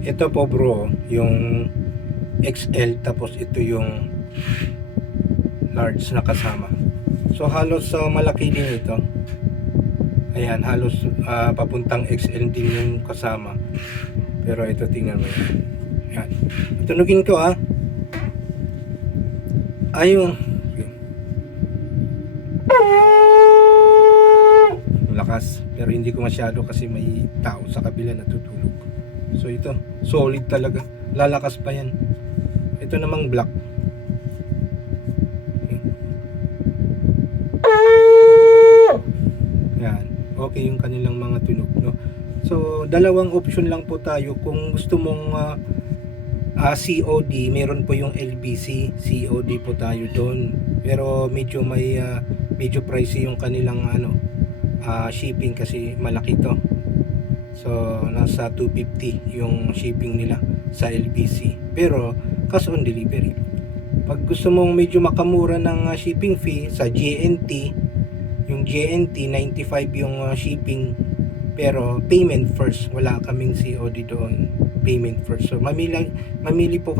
Ito po bro, yung XL, tapos ito yung large na kasama. So halos malaki din ito. Ayan, halos papuntang XL din yung kasama. Pero ito, tingnan mo yan. Ayan. Tunugin ko ayun. Lakas, pero hindi ko masyado kasi may tao sa kabila natutulog. So ito, solid talaga, lalakas pa yan. Ito namang black. Yan, okay yung kanilang mga tunog, no? So dalawang option lang po tayo. Kung gusto mong COD, meron po yung LBC, COD po tayo doon. Pero medyo medyo pricey yung kanilang shipping kasi malaki to. So nasa 250 yung shipping nila sa LBC. Pero cash on delivery. Pag gusto mong medyo makamura ng shipping fee sa JNT, yung JNT 95 yung shipping, pero payment first. Wala kaming COD doon, payment first. So mamili po